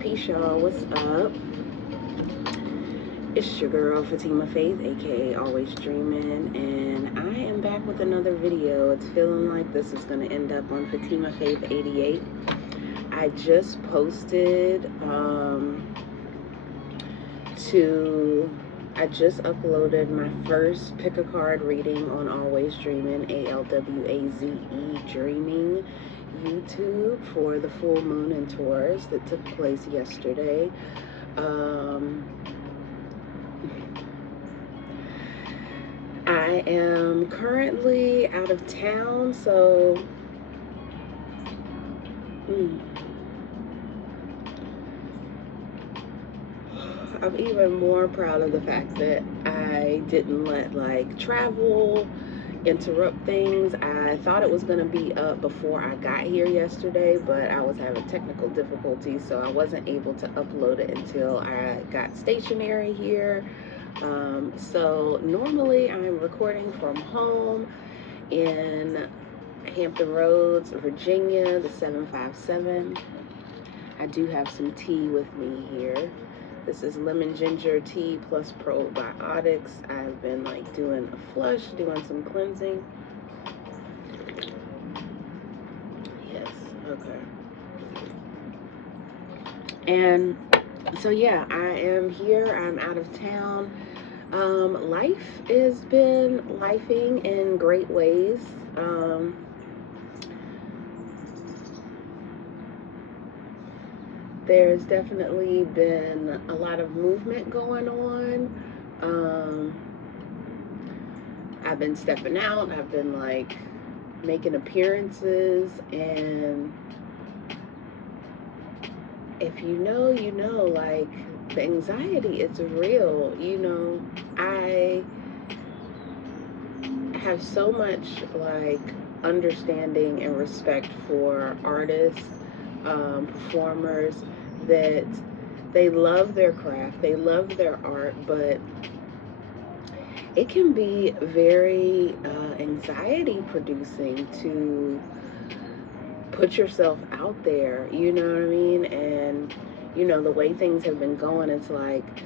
Peace, y'all. What's up? It's your girl Fatimah Faith, aka Always Dreaming, and I am back with another video. It's feeling like this is going to end up on Fatimah Faith 88. I just posted I just uploaded my first pick a card reading on Always Dreaming, ALWAZE Dreaming YouTube for the full moon in Taurus that took place yesterday. I am currently out of town, so I'm even more proud of the fact that I didn't let like travel interrupt things. I thought it was going to be up before I got here yesterday, but I was having technical difficulties, so I wasn't able to upload it until I got stationary here. So normally I'm recording from home in Hampton Roads, Virginia, the 757. I do have some tea with me here. This is lemon ginger tea plus probiotics. I've been like doing a flush, doing some cleansing. Yes, okay. And so yeah, I am here. I'm out of town. Life has been lifing in great ways. There's definitely been a lot of movement going on. I've been stepping out. I've been like making appearances, and if you know, you know, like the anxiety is real. You know, I have so much like understanding and respect for artists, performers, that they love their craft, they love their art, but it can be very anxiety producing to put yourself out there, you know what I mean? And you know, the way things have been going, it's like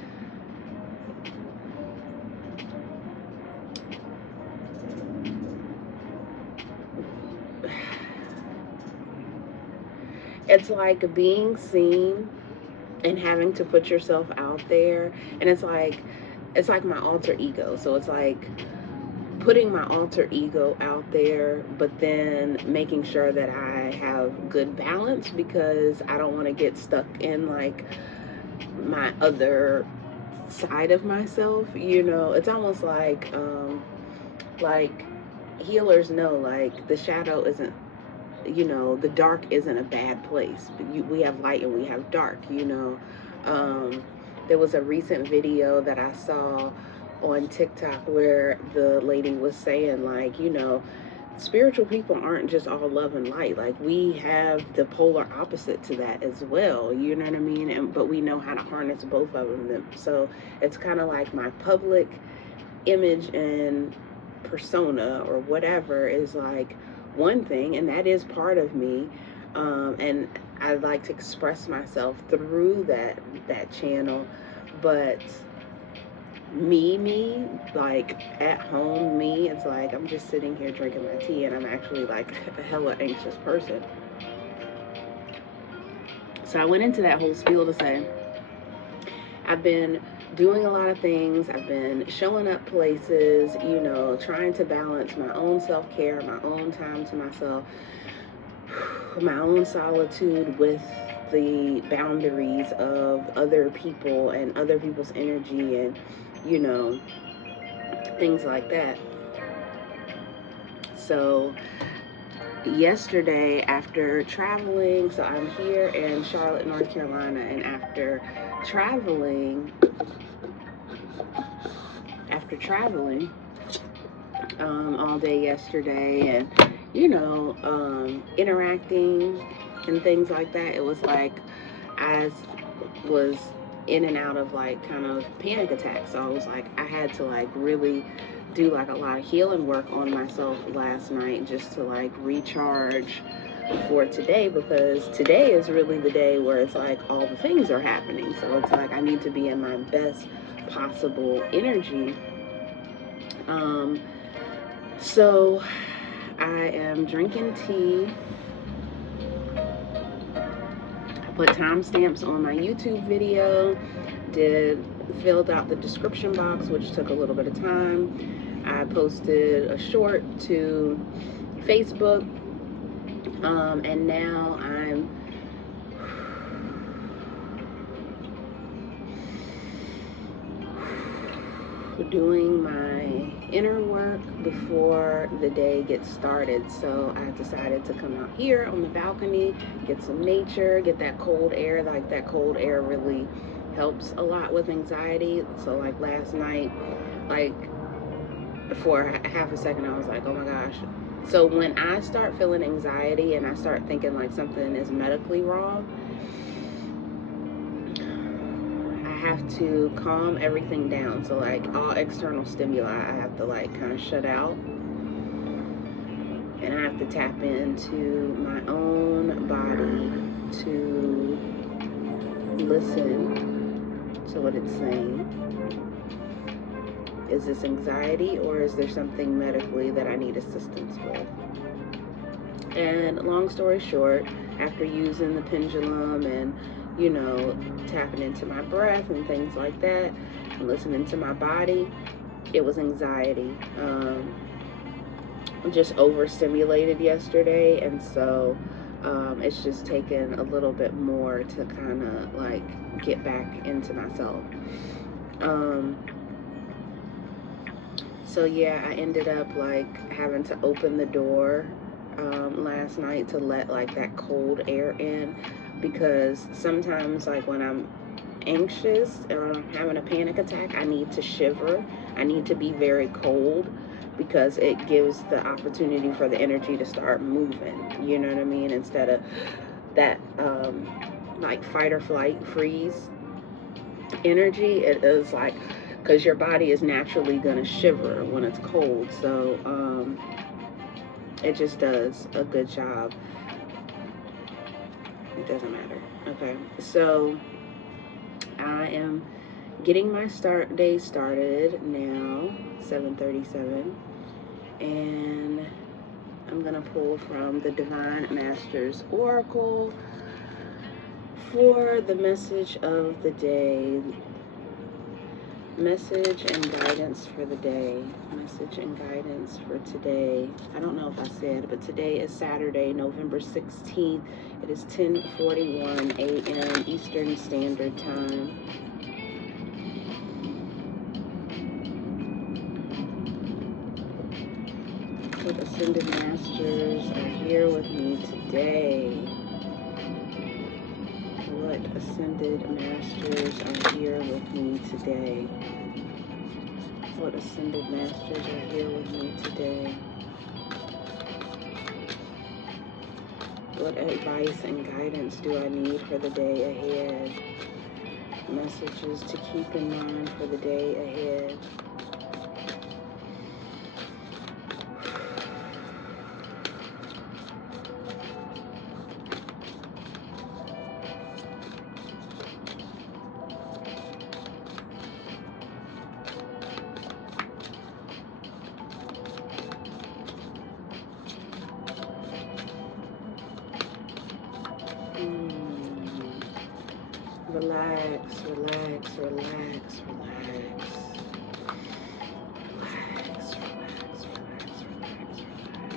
being seen and having to put yourself out there, and it's like my alter ego. So it's like putting my alter ego out there, but then making sure that I have good balance, because I don't want to get stuck in like my other side of myself. You know, it's almost like healers know, like the shadow isn't, you know, the dark isn't a bad place. We have light and we have dark, you know. There was a recent video that I saw on TikTok where the lady was saying, like, you know, spiritual people aren't just all love and light. Like, we have the polar opposite to that as well, you know what I mean? But we know how to harness both of them. So it's kind of like my public image and persona or whatever is like one thing, and that is part of me, and I like to express myself through that channel. But me, like at home, me, it's like I'm just sitting here drinking my tea, and I'm actually like a hella anxious person. So I went into that whole spiel to say, I've been doing a lot of things. I've been showing up places, you know, trying to balance my own self-care, my own time to myself, my own solitude with the boundaries of other people and other people's energy, and, you know, things like that. So yesterday, after traveling, so I'm here in Charlotte, North Carolina, and after traveling all day yesterday, and, you know, interacting and things like that, it was like I was in and out of like kind of panic attacks. So I was like, I had to like really do like a lot of healing work on myself last night, just to like recharge for today, because today is really the day where it's like all the things are happening. So it's like I need to be in my best possible energy. So I am drinking tea. I put timestamps on my YouTube video, filled out the description box, which took a little bit of time. I posted a short to Facebook, and now I'm doing my inner work before the day gets started. So I decided to come out here on the balcony, get some nature, get that cold air. Like, that cold air really helps a lot with anxiety. So like last night, like for half a second I was like, oh my gosh. So when I start feeling anxiety and I start thinking like something is medically wrong, I have to calm everything down. So like all external stimuli I have to like kind of shut out, and I have to tap into my own body to listen to what it's saying. Is this anxiety, or is there something medically that I need assistance with? And long story short, after using the pendulum and, you know, tapping into my breath and things like that, and listening to my body, it was anxiety. Just overstimulated yesterday, and so it's just taken a little bit more to kind of like get back into myself. So yeah, I ended up like having to open the door last night to let like that cold air in, because sometimes like when I'm anxious or I'm having a panic attack, I need to shiver. I need to be very cold, because it gives the opportunity for the energy to start moving, you know what I mean, instead of that like fight or flight freeze energy. It is like, because your body is naturally gonna shiver when it's cold. So it just does a good job. It doesn't matter. Okay, so I am getting my day started now, 7:37, and I'm gonna pull from the Divine Masters Oracle for the message of the day. Message and guidance for the day. Message and guidance for today. I don't know if I said, but today is Saturday, November 16th. It is 10:41 a.m. Eastern Standard Time. What Ascended Masters are here with me today? What Ascended Masters are here with me today? What Ascended Masters are here with me today? What advice and guidance do I need for the day ahead? Messages to keep in mind for the day ahead. Relax, relax, relax, relax. Relax, relax, relax, relax, relax.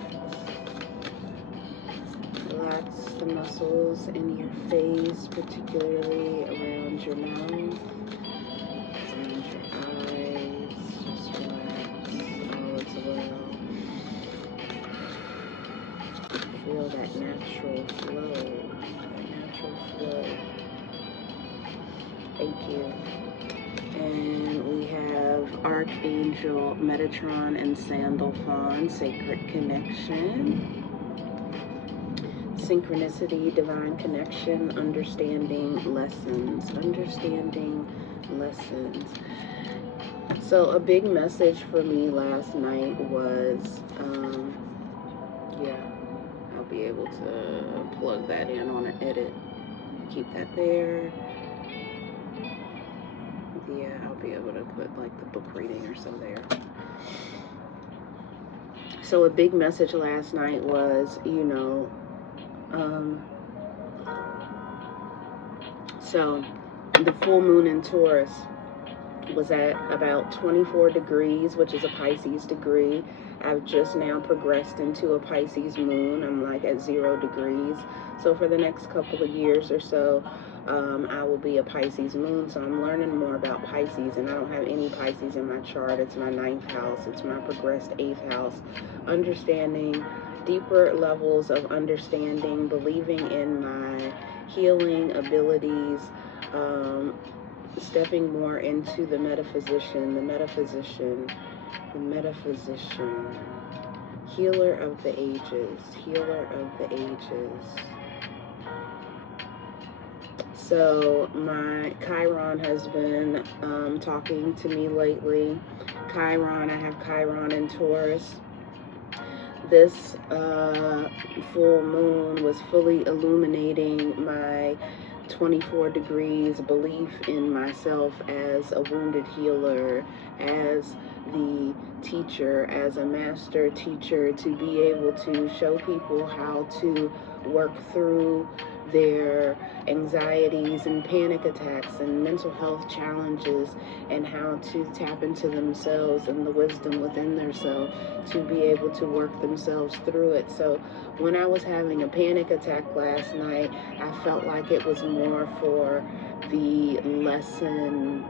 Relax the muscles in your face, particularly around your mouth, around your eyes. Just relax, all is well. Feel that natural flow, that natural flow. Thank you. And we have Archangel Metatron and Sandalphon, Sacred Connection. Synchronicity, divine connection, understanding lessons. Understanding lessons. So a big message for me last night was, yeah, I'll be able to plug that in on an edit. Keep that there. Yeah, I'll be able to put like the book reading or so there. So a big message last night was, you know, so the full moon in Taurus was at about 24 degrees, which is a Pisces degree. I've just now progressed into a Pisces moon. I'm like at 0 degrees. So for the next couple of years or so, I will be a Pisces moon. So I'm learning more about Pisces, and I don't have any Pisces in my chart. It's my 9th house. It's my progressed 8th house. Understanding deeper levels of understanding, believing in my healing abilities, stepping more into the metaphysician, healer of the ages, healer of the ages. So my Chiron has been talking to me lately. Chiron, I have Chiron in Taurus. This full moon was fully illuminating my 24 degrees belief in myself as a wounded healer, as the teacher, as a master teacher, to be able to show people how to work through their anxieties and panic attacks and mental health challenges, and how to tap into themselves and the wisdom within themselves to be able to work themselves through it. So when I was having a panic attack last night, I felt like it was more for the lesson,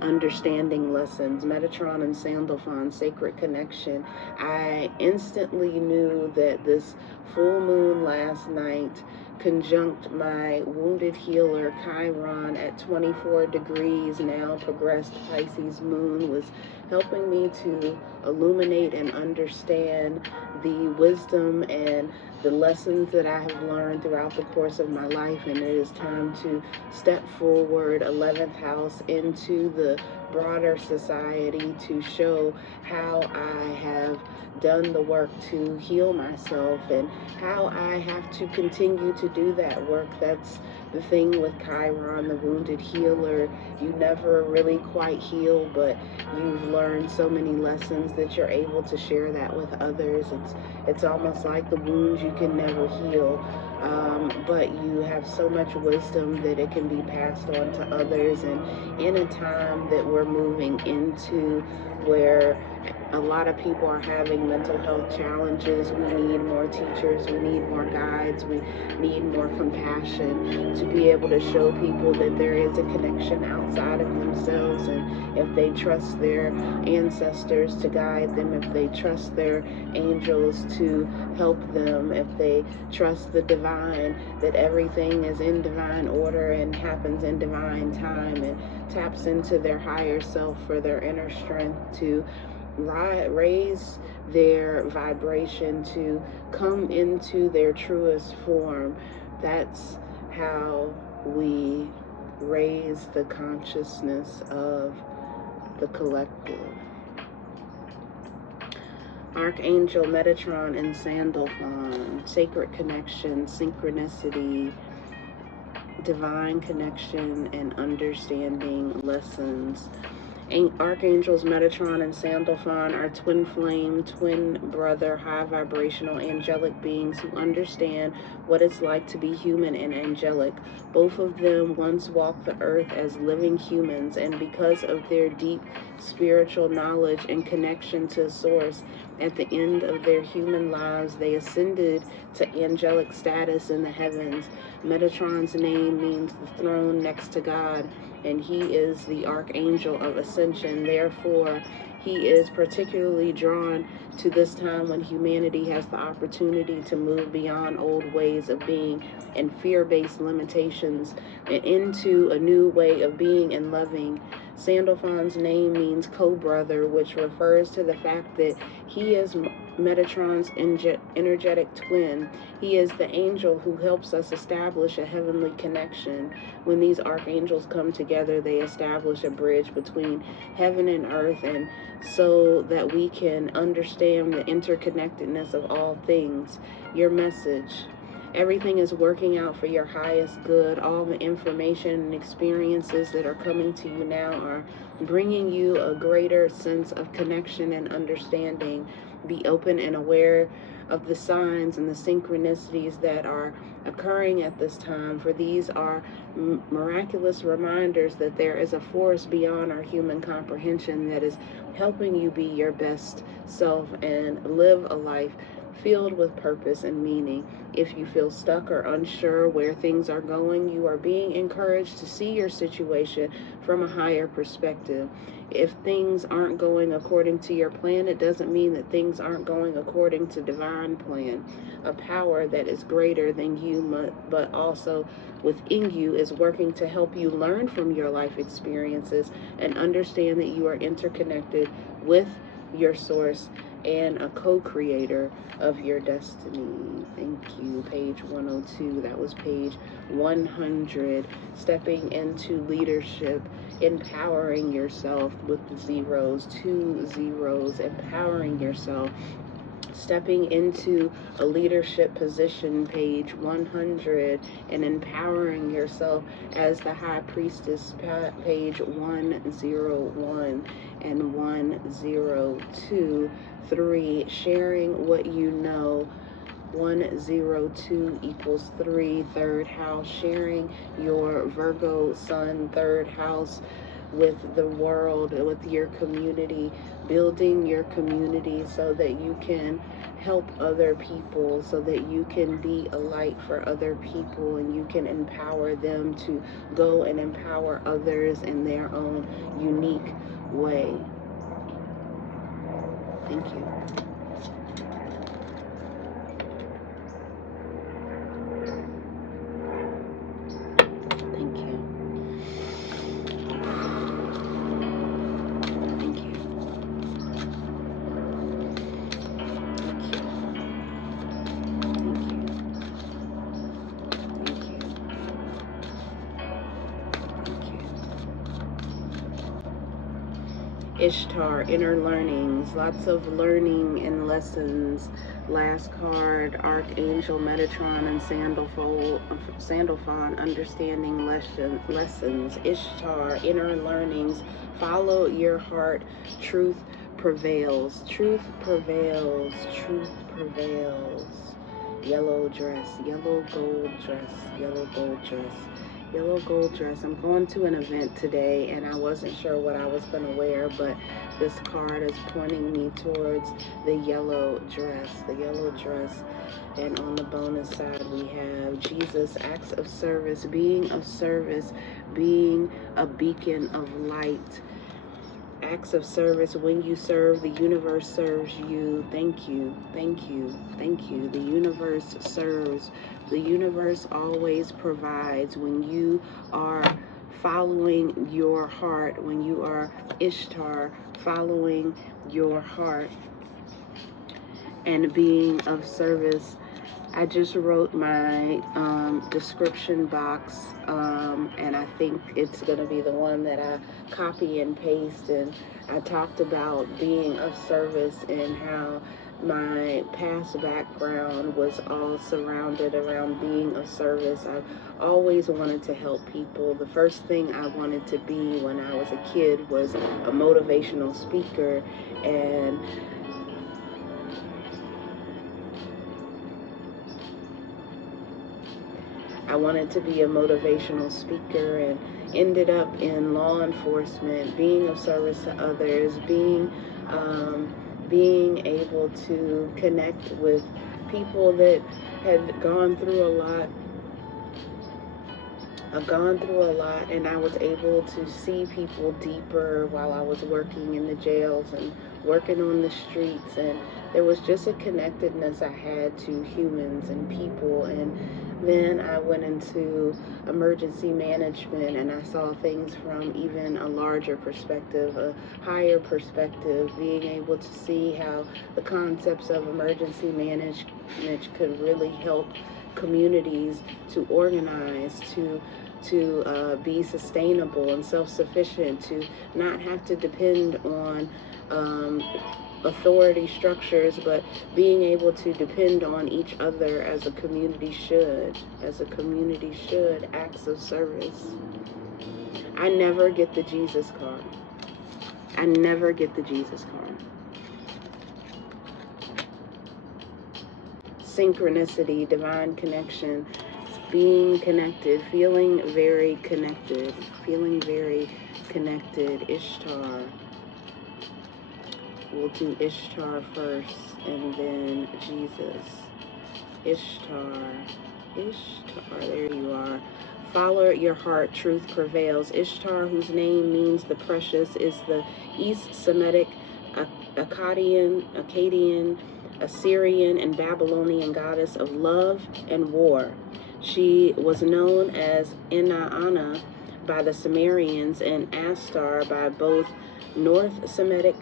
understanding lessons, Metatron and Sandalphon, sacred connection. I instantly knew that this full moon last night, conjunct my wounded healer Chiron at 24 degrees, now progressed Pisces moon, was helping me to illuminate and understand the wisdom and the lessons that I have learned throughout the course of my life, and it is time to step forward, 11th house, into the broader society to show how I have done the work to heal myself and how I have to continue to do that work. That's the thing with Chiron, the wounded healer. You never really quite heal, but you've learned so many lessons that you're able to share that with others. It's almost like the wounds you can never heal, but you have so much wisdom that it can be passed on to others. And in a time that we're moving into where a lot of people are having mental health challenges, we need more teachers, we need more guides, we need more compassion to be able to show people that there is a connection outside of themselves, and if they trust their ancestors to guide them, if they trust their angels to help them, if they trust the divine, that everything is in divine order and happens in divine time, and taps into their higher self for their inner strength to raise their vibration, to come into their truest form. That's how we raise the consciousness of the collective. Archangel Metatron and Sandalphon, sacred connection, synchronicity, divine connection, and understanding lessons. Archangels Metatron and Sandalphon are twin flame, twin brother, high vibrational angelic beings who understand what it's like to be human and angelic. Both of them once walked the earth as living humans, and because of their deep spiritual knowledge and connection to Source, at the end of their human lives, they ascended to angelic status in the heavens. Metatron's name means the throne next to God, and he is the archangel of ascension. Therefore, he is particularly drawn to this time when humanity has the opportunity to move beyond old ways of being and fear-based limitations and into a new way of being and loving. Sandalphon's name means co-brother, which refers to the fact that he is Metatron's energetic twin. He is the angel who helps us establish a heavenly connection. When these archangels come together, they establish a bridge between heaven and earth, and so that we can understand the interconnectedness of all things. Your message: everything is working out for your highest good. All the information and experiences that are coming to you now are bringing you a greater sense of connection and understanding. Be open and aware of the signs and the synchronicities that are occurring at this time, for these are miraculous reminders that there is a force beyond our human comprehension that is helping you be your best self and live a life filled with purpose and meaning. If you feel stuck or unsure where things are going, you are being encouraged to see your situation from a higher perspective. If things aren't going according to your plan, it doesn't mean that things aren't going according to divine plan. A power that is greater than you, but also within you, is working to help you learn from your life experiences and understand that you are interconnected with your source and a co-creator of your destiny. Thank you. Page 102. That was page 100. Stepping into leadership, empowering yourself with the zeros, 2 zeros, empowering yourself. Stepping into a leadership position, page 100, and empowering yourself as the high priestess, page 101 and 102. 3, sharing what you know, 102 equals 3, third house, sharing your Virgo sun, third house, with the world, with your community, building your community so that you can help other people, so that you can be a light for other people, and you can empower them to go and empower others in their own unique way. Thank you. Thank you. Thank you. Ishtar, inner learnings, lots of learning and lessons. Last card, Archangel Metatron and Sandalphon, understanding lessons. Ishtar, inner learnings, follow your heart, truth prevails, truth prevails, truth prevails. Yellow dress, yellow gold dress, yellow gold dress. Yellow gold dress. I'm going to an event today and I wasn't sure what I was going to wear, but this card is pointing me towards the yellow dress, and on the bonus side we have Jesus, acts of service, being a beacon of light. Acts of service. When you serve, the universe serves you. Thank you, thank you, thank you. The universe serves. The universe always provides. When you are following your heart, when you are Ishtar, following your heart and being of service. I just wrote my description box, and I think it's going to be the one that I copy and paste, and I talked about being of service and how my past background was all surrounded around being of service. I've always wanted to help people. The first thing I wanted to be when I was a kid was a motivational speaker, and I wanted to be a motivational speaker, and ended up in law enforcement, being of service to others, being able to connect with people that had gone through a lot. I've gone through a lot, and I was able to see people deeper while I was working in the jails and working on the streets. And there was just a connectedness I had to humans and people. And then I went into emergency management, and I saw things from even a larger perspective, a higher perspective, being able to see how the concepts of emergency management could really help communities to organize, to be sustainable and self-sufficient, to not have to depend on authority structures, but being able to depend on each other as a community should, acts of service. I never get the Jesus card. I never get the Jesus card. Synchronicity, divine connection, being connected, feeling very connected, Ishtar. We'll do Ishtar first, and then Jesus. Ishtar, there you are. Follow your heart, truth prevails. Ishtar, whose name means the precious, is the East Semitic, Akkadian, Assyrian, and Babylonian goddess of love and war. She was known as Inanna by the Sumerians and Astar by both North Semitic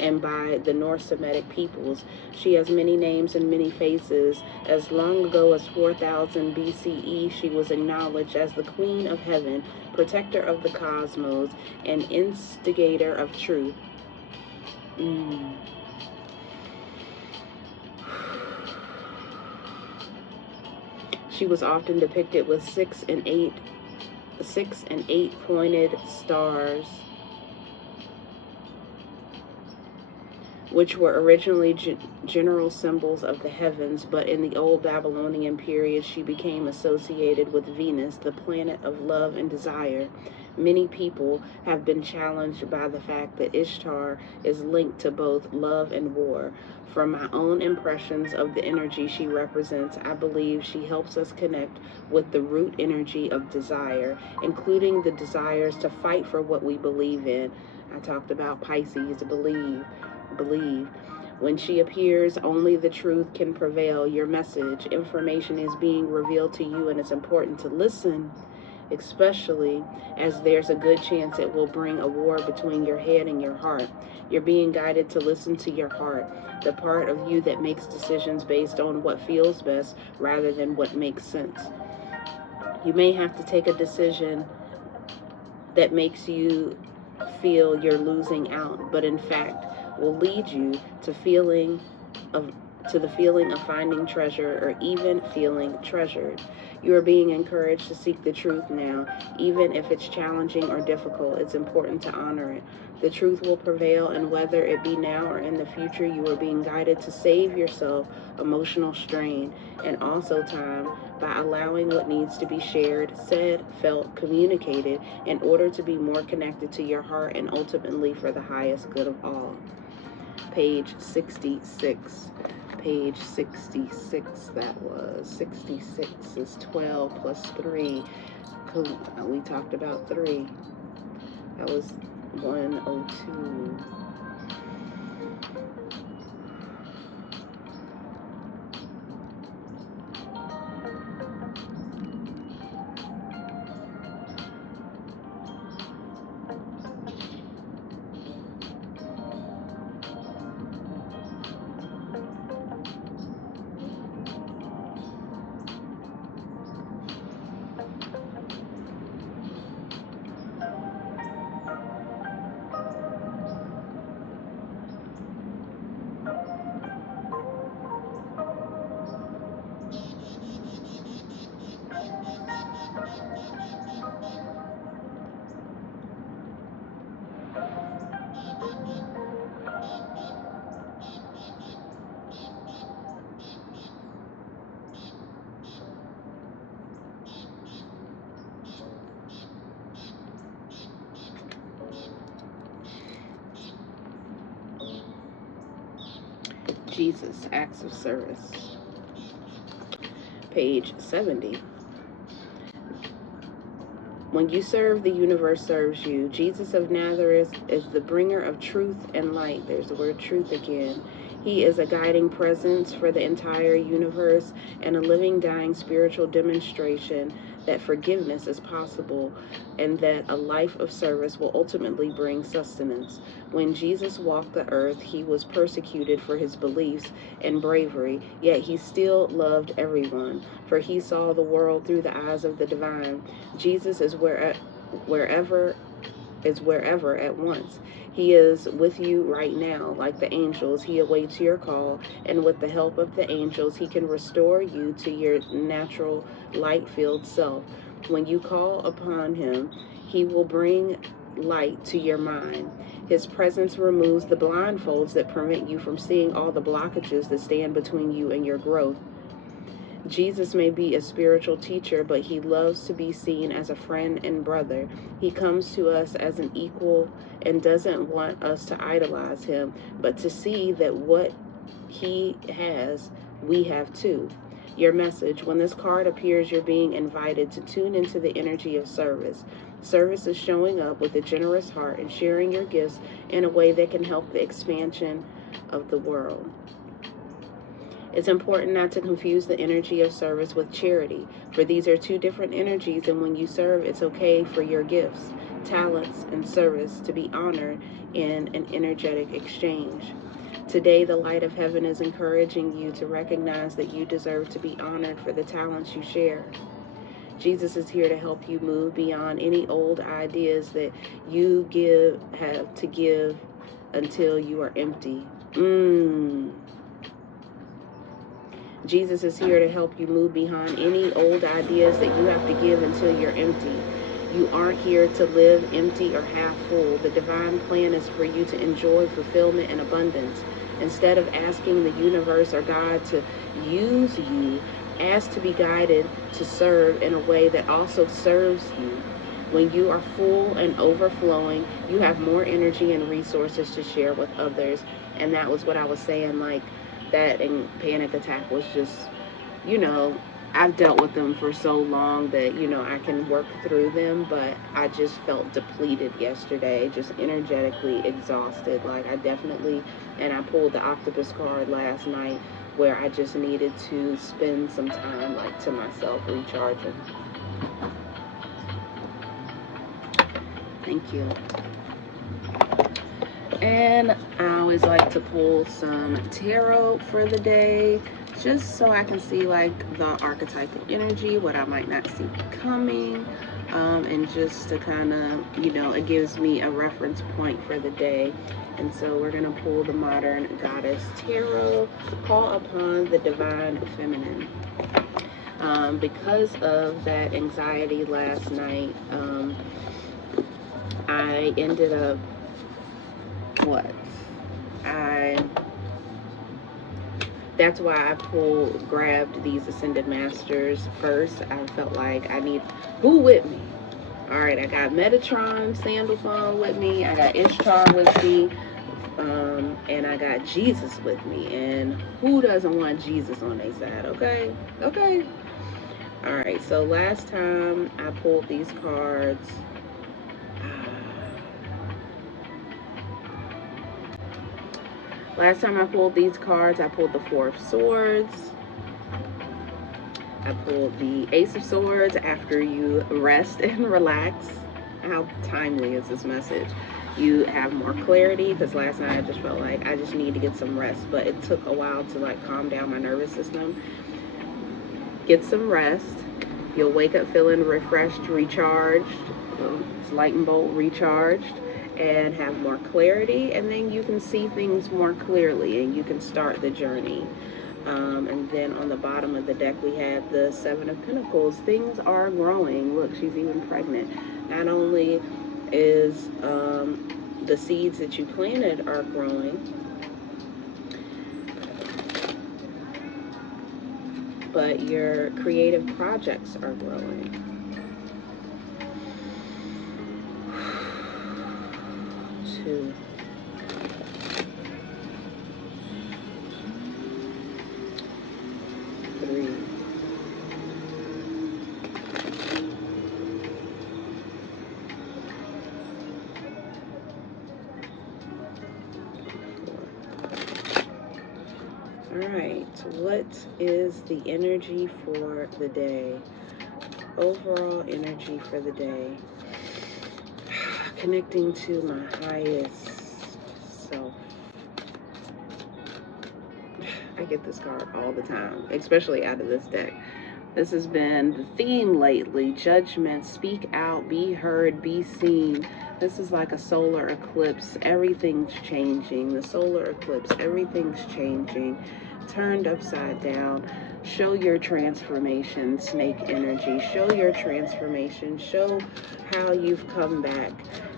and by the North Semitic peoples. She has many names and many faces. As long ago as 4000 BCE, she was acknowledged as the Queen of Heaven, protector of the cosmos, and instigator of truth. She was often depicted with 6 and 8 pointed stars, which were originally general symbols of the heavens, but in the old Babylonian period, she became associated with Venus, the planet of love and desire. Many people have been challenged by the fact that Ishtar is linked to both love and war. From my own impressions of the energy she represents, I believe she helps us connect with the root energy of desire, including the desires to fight for what we believe in. I talked about Pisces, believe. When she appears, only the truth can prevail. Your message, information is being revealed to you, and it's important to listen, especially as there's a good chance it will bring a war between your head and your heart. You're being guided to listen to your heart, the part of you that makes decisions based on what feels best rather than what makes sense. You may have to take a decision that makes you feel you're losing out, but in fact will lead you to the feeling of finding treasure, or even feeling treasured. You are being encouraged to seek the truth now, even if it's challenging or difficult. It's important to honor it. The truth will prevail, and whether it be now or in the future, you are being guided to save yourself emotional strain and also time by allowing what needs to be shared, said, felt, communicated in order to be more connected to your heart and ultimately for the highest good of all. Page 66. Page 66, that was 66 is 12 plus 3. We talked about 3. That was 102. Jesus, acts of service. Page 70. When you serve, the universe serves you. Jesus of Nazareth is the bringer of truth and light. There's the word truth again. He is a guiding presence for the entire universe and a living, dying spiritual demonstration that forgiveness is possible and that a life of service will ultimately bring sustenance. When Jesus walked the earth, he was persecuted for his beliefs and bravery, yet he still loved everyone, for he saw the world through the eyes of the divine. Jesus is wherever at once. He is with you right now, like the angels. He awaits your call, and with the help of the angels, he can restore you to your natural light-filled self. When you call upon him, he will bring light to your mind. His presence removes the blindfolds that prevent you from seeing all the blockages that stand between you and your growth. Jesus may be a spiritual teacher, but he loves to be seen as a friend and brother. He comes to us as an equal and doesn't want us to idolize him, but to see that what he has, we have too. Your message. When this card appears, you're being invited to tune into the energy of service. Service is showing up with a generous heart and sharing your gifts in a way that can help the expansion of the world. It's important not to confuse the energy of service with charity, for these are two different energies, and when you serve, it's okay for your gifts, talents, and service to be honored in an energetic exchange. Today, the light of heaven is encouraging you to recognize that you deserve to be honored for the talents you share. Jesus is here to help you move beyond any old ideas that you have to give until you are empty. Jesus is here to help you move beyond any old ideas that you have to give until you're empty. You aren't here to live empty or half full. The divine plan is for you to enjoy fulfillment and abundance. Instead of asking the universe or God to use you, ask to be guided to serve in a way that also serves you. When you are full and overflowing, you have more energy and resources to share with others. And that was what I was saying, like, that and panic attack was just, I've dealt with them for so long that, I can work through them, but I just felt depleted yesterday, just energetically exhausted. Like I pulled the octopus card last night where I just needed to spend some time like to myself recharging. Thank you. And I always like to pull some tarot for the day, just so I can see like the archetypal energy, what I might not see coming, and just to kind of, it gives me a reference point for the day. And so we're going to pull the Modern Goddess Tarot, call upon the Divine Feminine. Because of that anxiety last night, I ended up that's why I grabbed these Ascended Masters first. I felt like who with me? All right, I got Metatron, Sandalphon with me. I got Ishtar with me. And I got Jesus with me. And who doesn't want Jesus on their side? Okay. All right, so last time I pulled these cards, I pulled the Four of Swords. I pulled the Ace of Swords. After you rest and relax. How timely is this message? You have more clarity, because last night I just felt like I just need to get some rest, but it took a while to like calm down my nervous system. Get some rest. You'll wake up feeling refreshed, recharged. It's light and bolt, recharged, and have more clarity, and then you can see things more clearly and you can start the journey. And then on the bottom of the deck we had the Seven of Pentacles. Things are growing. Look, she's even pregnant. Not only is the seeds that you planted are growing, but your creative projects are growing. All right, what is the energy for the day? Overall energy for the day. Connecting to my highest self. I get this card all the time, especially out of this deck. This has been the theme lately. Judgment, speak out, be heard, be seen. This is like a solar eclipse. Everything's changing. The solar eclipse, everything's changing. Turned upside down. Show your transformation, snake energy. Show your transformation. Show how you've come back.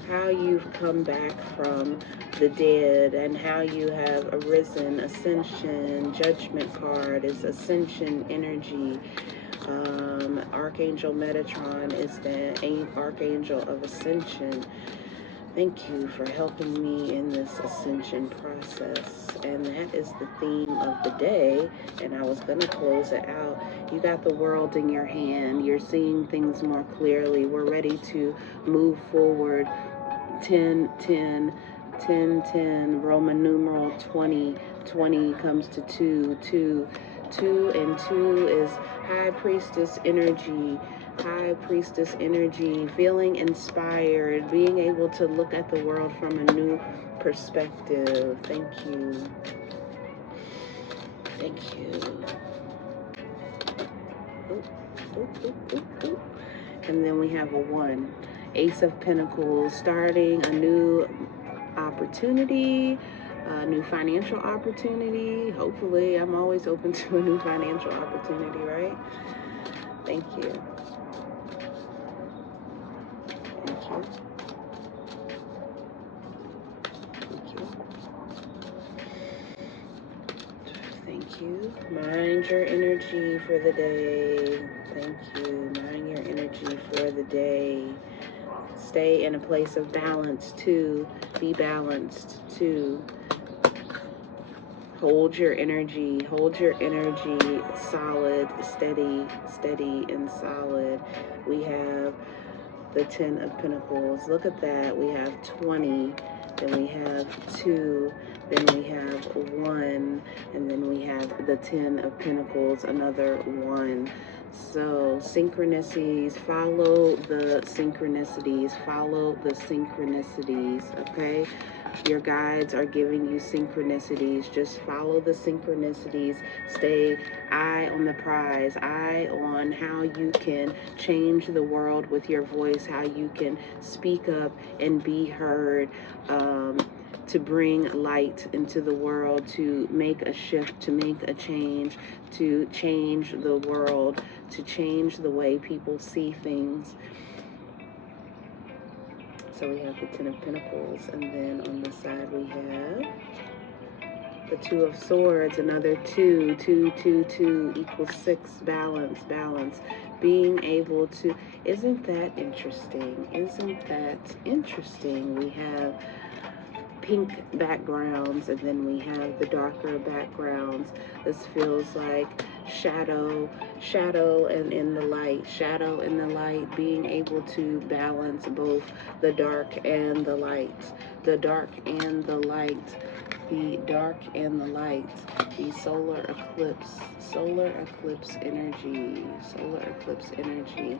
How you've come back from the dead and how you have arisen. Ascension, judgment card is ascension energy. Archangel Metatron is the Archangel of Ascension. Thank you for helping me in this ascension process. And that is the theme of the day. And I was going to close it out. You got the world in your hand. You're seeing things more clearly. We're ready to move forward. 10, 10, 10, 10, Roman numeral 20. 20 comes to 2, 2. 2 and 2 is High Priestess energy. High Priestess energy, feeling inspired, being able to look at the world from a new perspective. Thank you. Thank you. Ooh. And then we have a 1. Ace of Pentacles, starting a new opportunity, a new financial opportunity. Hopefully, I'm always open to a new financial opportunity, right? Thank you. Thank you. Thank you. Thank you. Mind your energy for the day. Thank you. Mind your energy for the day. Stay in a place of balance, too. Be balanced, too. Hold your energy. Hold your energy solid, steady, steady, and solid. We have the 10 of Pentacles. Look at that. We have 20. Then we have 2. Then we have 1. And then we have the 10 of Pentacles, another 1. So synchronicities, follow the synchronicities. Follow the synchronicities, okay? Your guides are giving you synchronicities. Just follow the synchronicities. Stay eye on the prize, eye on how you can change the world with your voice, how you can speak up and be heard, to bring light into the world, to make a shift, to make a change, to change the world, to change the way people see things. So we have the 10 of Pentacles, and then on this side we have the 2 of Swords, another 2, 2, 2, 2 equals 6, balance, balance. Being able to, isn't that interesting? Isn't that interesting? We have pink backgrounds, and then we have the darker backgrounds. This feels like shadow and in the light, shadow in the light, being able to balance both the dark and the light, the dark and the light, the dark and the light, the solar eclipse energy, solar eclipse energy.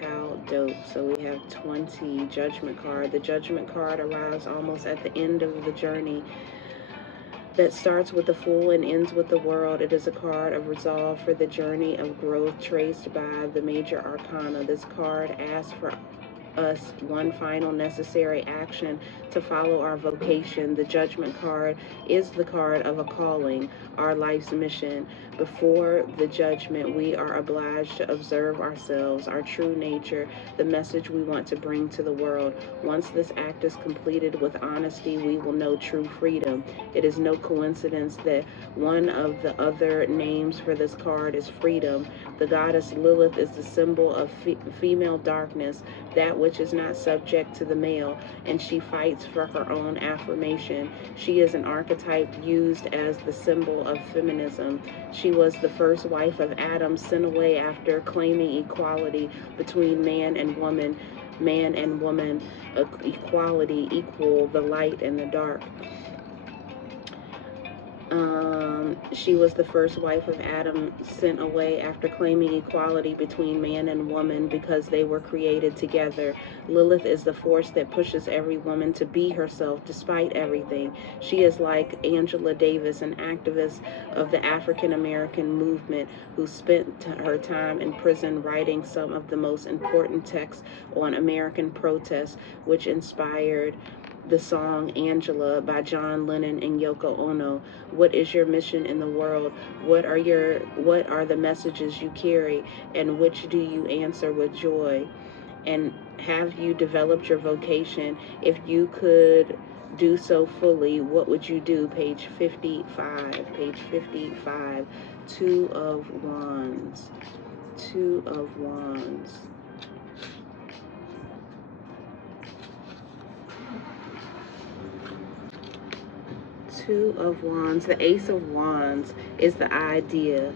How dope. So we have 20, Judgment card. The Judgment card arrives almost at the end of the journey that starts with the Fool and ends with the World. It is a card of resolve for the journey of growth traced by the major arcana. This card asks for us one final necessary action to follow our vocation. The Judgment card is the card of a calling, our life's mission. Before the judgment, we are obliged to observe ourselves, our true nature, the message we want to bring to the world. Once this act is completed with honesty, we will know true freedom. It is no coincidence that one of the other names for this card is freedom. The goddess Lilith is the symbol of female darkness, that which is not subject to the male, and she fights for her own affirmation. She is an archetype used as the symbol of feminism. She was the first wife of Adam, sent away after claiming equality between man and woman, equality, equal, the light and the dark. She was the first wife of Adam, sent away after claiming equality between man and woman because they were created together. Lilith is the force that pushes every woman to be herself despite everything. She is like Angela Davis, an activist of the African American movement who spent her time in prison writing some of the most important texts on American protests, which inspired the song Angela by John Lennon and Yoko Ono. What is your mission in the world? What are the messages you carry, and which do you answer with joy? And have you developed your vocation? If you could do so fully, what would you do? Page 55. Page 55. Two of Wands. Two of Wands. Two of Wands. The Ace of Wands is the idea.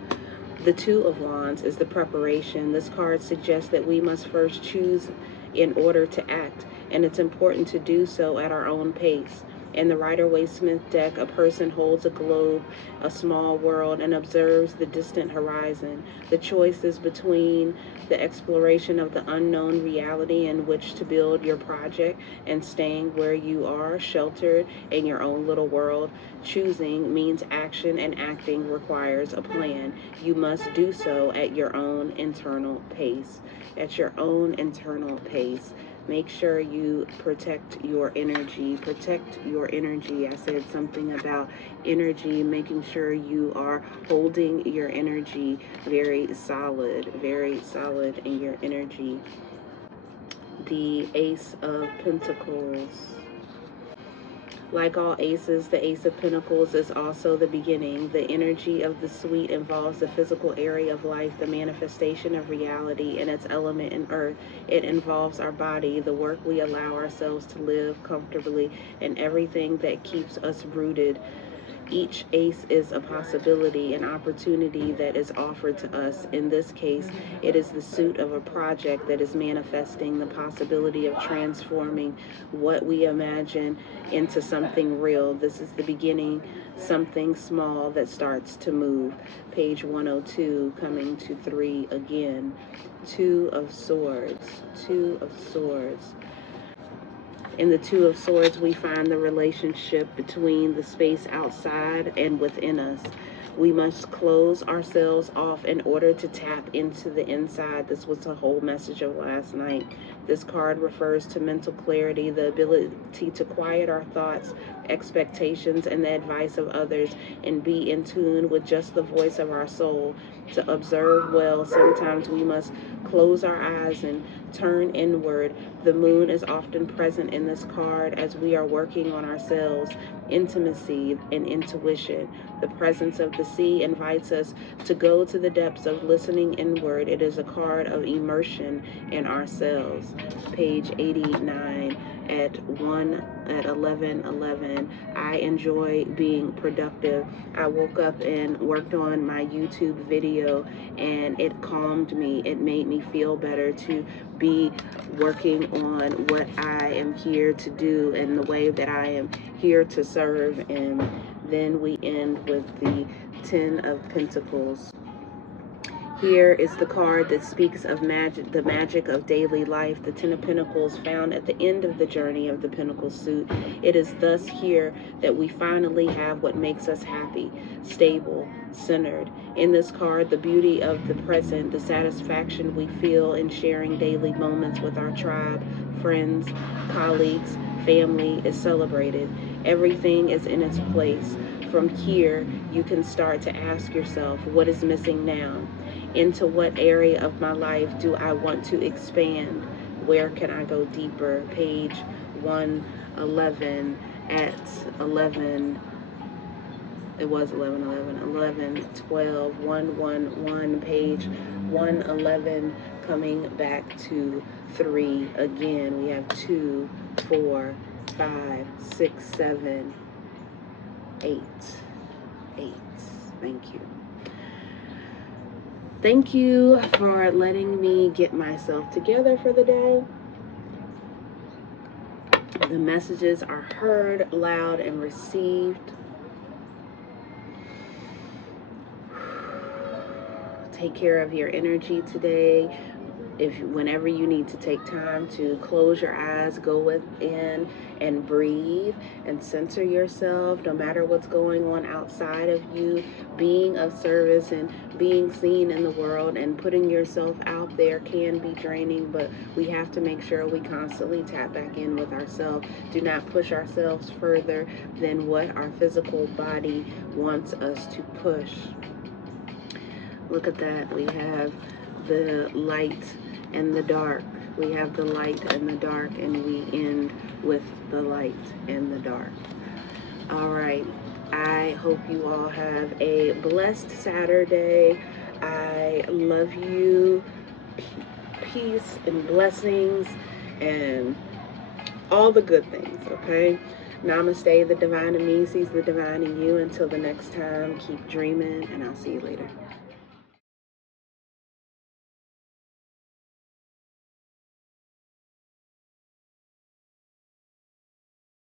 The Two of Wands is the preparation. This card suggests that we must first choose in order to act, and it's important to do so at our own pace. In the Rider-Waite-Smith deck, a person holds a globe, a small world, and observes the distant horizon. The choice is between the exploration of the unknown reality in which to build your project and staying where you are, sheltered in your own little world. Choosing means action, and acting requires a plan. You must do so at your own internal pace. At your own internal pace. Make sure you protect your energy. Protect your energy. I said something about energy, making sure you are holding your energy very solid in your energy. The Ace of Pentacles. Like all aces, the Ace of Pentacles is also the beginning. The energy of the suite involves the physical area of life, the manifestation of reality and its element in earth. It involves our body, the work we allow ourselves to live comfortably, and everything that keeps us rooted. Each ace is a possibility, an opportunity that is offered to us. In this case, it is the suit of a project that is manifesting the possibility of transforming what we imagine into something real. This is the beginning, something small that starts to move. Page 102, coming to 3 again. Two of Swords. Two of Swords. In the Two of Swords, we find the relationship between the space outside and within us. We must close ourselves off in order to tap into the inside. This was the whole message of last night. This card refers to mental clarity, the ability to quiet our thoughts, expectations, and the advice of others, and be in tune with just the voice of our soul. To observe well, sometimes we must close our eyes and turn inward. The moon is often present in this card as we are working on ourselves, intimacy and intuition. The presence of the sea invites us to go to the depths of listening inward. It is a card of immersion in ourselves. Page 89 at 11:11. I enjoy being productive. I woke up and worked on my YouTube video, and it calmed me. It made me feel better to be working on what I am here to do and the way that I am here to serve. And then we end with the Ten of Pentacles. Here is the card that speaks of magic, the magic of daily life. The Ten of Pentacles found at the end of the journey of the Pentacle suit. It is thus here that we finally have what makes us happy, stable, centered. In this card, the beauty of the present, the satisfaction we feel in sharing daily moments with our tribe, friends, colleagues, family is celebrated. Everything is in its place. From here, you can start to ask yourself, what is missing now? Into what area of my life do I want to expand? Where can I go deeper? Page 111 at 11. It was 11, 12, 111, page 111, coming back to 3 again. We have 2, 4, 5, 6, 7, 8. Thank you. Thank you for letting me get myself together for the day. The messages are heard, loud, and received. Take care of your energy today. Whenever you need to take time to close your eyes, go within and breathe and center yourself, no matter what's going on outside of you. Being of service and being seen in the world and putting yourself out there can be draining, but we have to make sure we constantly tap back in with ourselves. Do not push ourselves further than what our physical body wants us to push. Look at that. We have the light and the dark. We have the light and the dark, and we end with the light and the dark. All right. I hope you all have a blessed Saturday. I love you. Peace and blessings and all the good things, okay? Namaste. The divine in me sees the divine in you. Until the next time, keep dreaming, and I'll see you later.